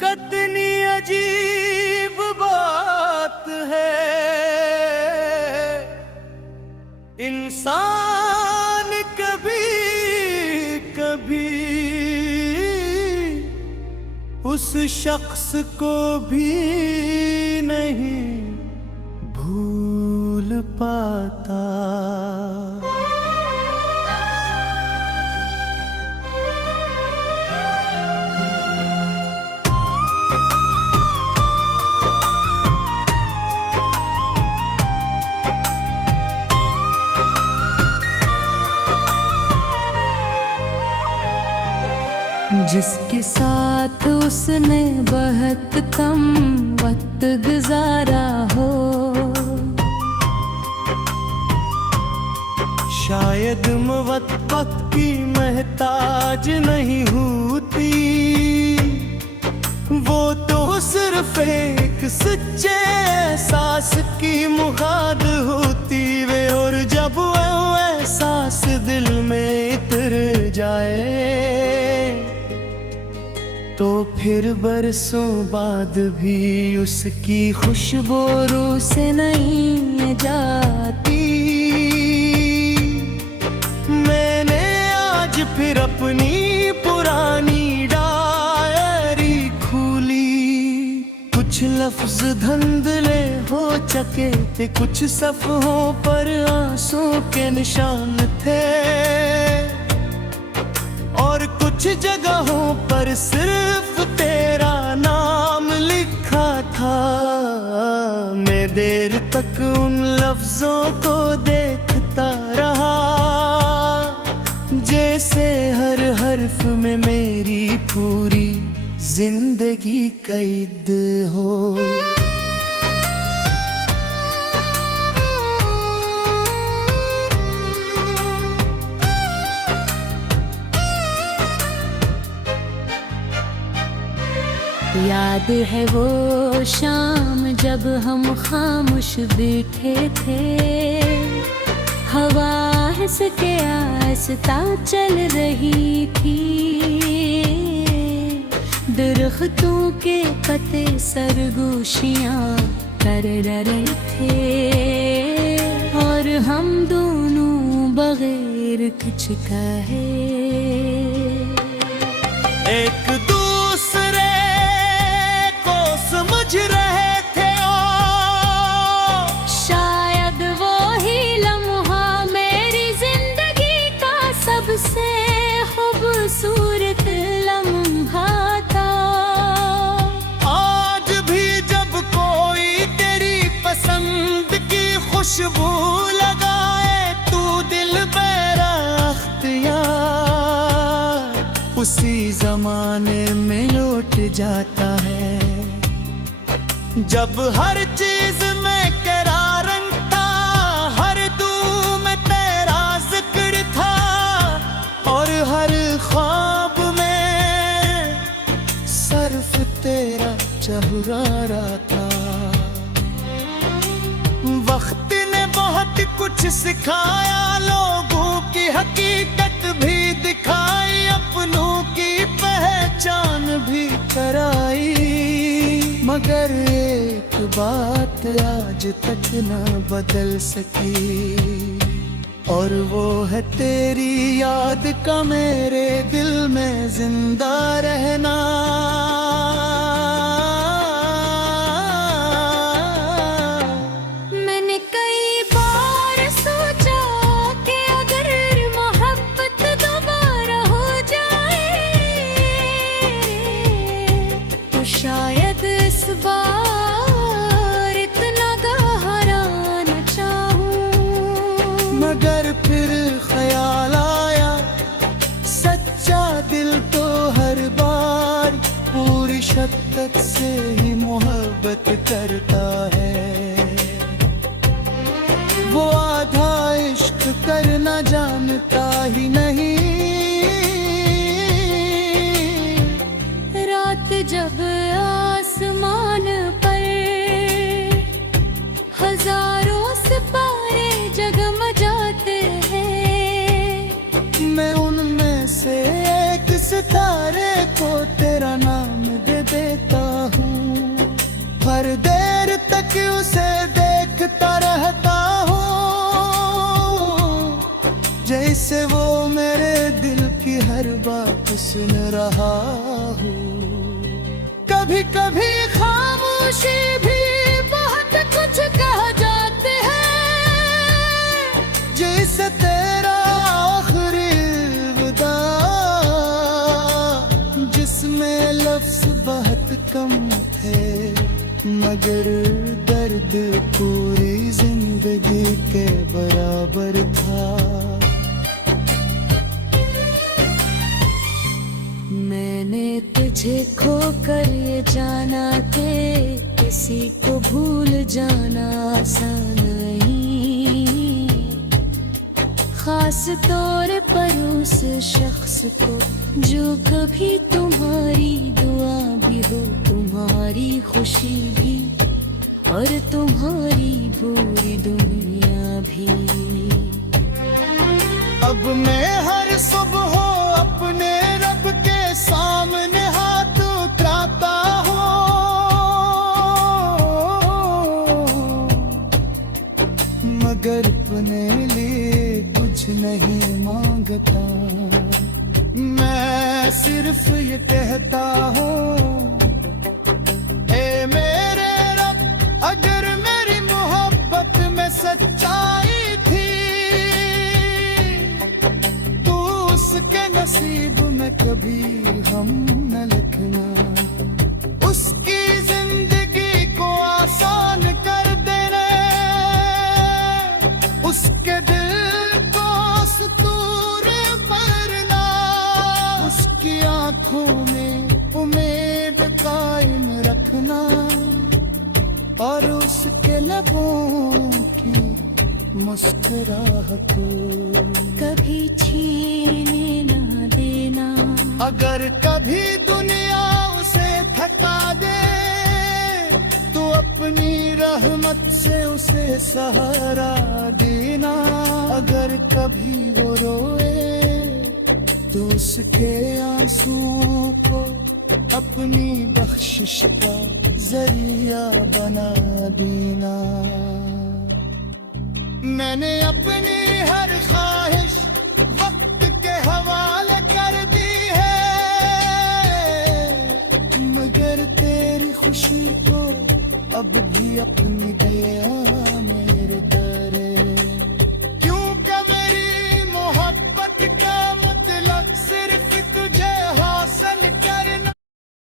कितनी अजीब बात है, इंसान कभी कभी उस शख्स को भी नहीं भूल पाता। जिसके साथ उसने बहुत कम वक्त गुजारा हो, शायद मोहब्बत की महताज नहीं होती, वो तो सिर्फ एक सच्चे एहसास की मुखाद होती वे। और जब वो एहसास दिल में उतर जाए तो फिर बरसों बाद भी उसकी खुशबू रूह से नहीं जाती। मैंने आज फिर अपनी पुरानी डायरी खोली, कुछ लफ्ज धुंधले हो चुके थे, कुछ सफ़हों पर आंसू के निशान थे, और कुछ जगहों पर सिर्फ तेरा नाम लिखा था। मैं देर तक उन लफ्जों को देखता रहा, जैसे हर हर्फ में मेरी पूरी जिंदगी कैद हो। याद है वो शाम जब हम खामोश बैठे थे, हवा हंसके आस्ता चल रही थी, दरख्तों के पत्ते सरगोशियां कर रहे थे, और हम दोनों बगैर कुछ कहे एक दूसरे को समझ रहे थे। शायद वो ही लम्हा मेरी जिंदगी का सबसे खूबसूरत लम्हा था। आज भी जब कोई तेरी पसंद की खुशबू लगाए, तू दिल मेरा अख्तियार उसी जमाने में लौट जाता है, जब हर चीज में तेरा रंग था, हर दू में तेरा जिक्र था, और हर ख्वाब में सिर्फ तेरा चेहरा था। वक्त ने बहुत कुछ सिखाया, लोगों की हकीकत भी दिखाई, अपनों की पहचान भी कराई, मगर एक बात आज तक ना बदल सकी, और वो है तेरी याद का मेरे दिल में जिंदा रहना। मैंने कई बार सोचा कि अगर मोहब्बत दोबारा हो जाए तो शायद इस बार इतना गहरा न चाहूं, मगर फिर ख्याल आया सच्चा दिल तो हर बार पूरी शिद्दत से ही मोहब्बत करता है। वो आधा इश्क करना जानता ही नहीं। रात जब आसमान पर हजारों सितारे जगमगाते हैं, मैं उनमें से एक सितारे को तेरा नाम दे देता हर देर तक उसे देखता रहता हूँ, जैसे वो मेरे दिल की हर बात सुन रहा हूँ। कभी कभी खामोशी भी बहुत कुछ कह जाते हैं, जैसे तेरा आखिरी विदा, जिसमें लफ्ज बहुत कम थे मगर दर्द पूरी जिंदगी के बराबर था। मैंने तुझे खोकर ये जाना कि किसी को भूल जाना आसान नहीं, खास तौर पर उस शख्स को जो कभी तुम्हारी दुआ भी हो, तुम्हारी खुशी भी और तुम्हारी बुरी दुनिया भी। अब मैं हर सुबह अपने रब के सामने हाथ उठाता हूँ, मगर अपने लिए कुछ नहीं मांगता। मैं सिर्फ ये कहता हूँ, ए मेरे रब, अगर मेरी मोहब्बत में सच्चाई थी, तो उसके नसीब में कभी हम न लिखना। उसकी जिंदगी को आसान कर देना, उसके दिल को सुतूर भरना, उसकी आंखों में उम्मीद कायम रखना और उसके लबों की मुस्कुराहट कभी छीने ना देना। अगर कभी दुनिया उसे थका दे तो अपनी रहमत से उसे सहारा देना। अगर कभी वो रोए तो उसके आंसुओं को अपनी बख्शिश का जरिया बना देना। मैंने अपनी हर ख्वाहिश वक्त के हवाले कर दी है, मगर तेरी खुशी को अब भी अपने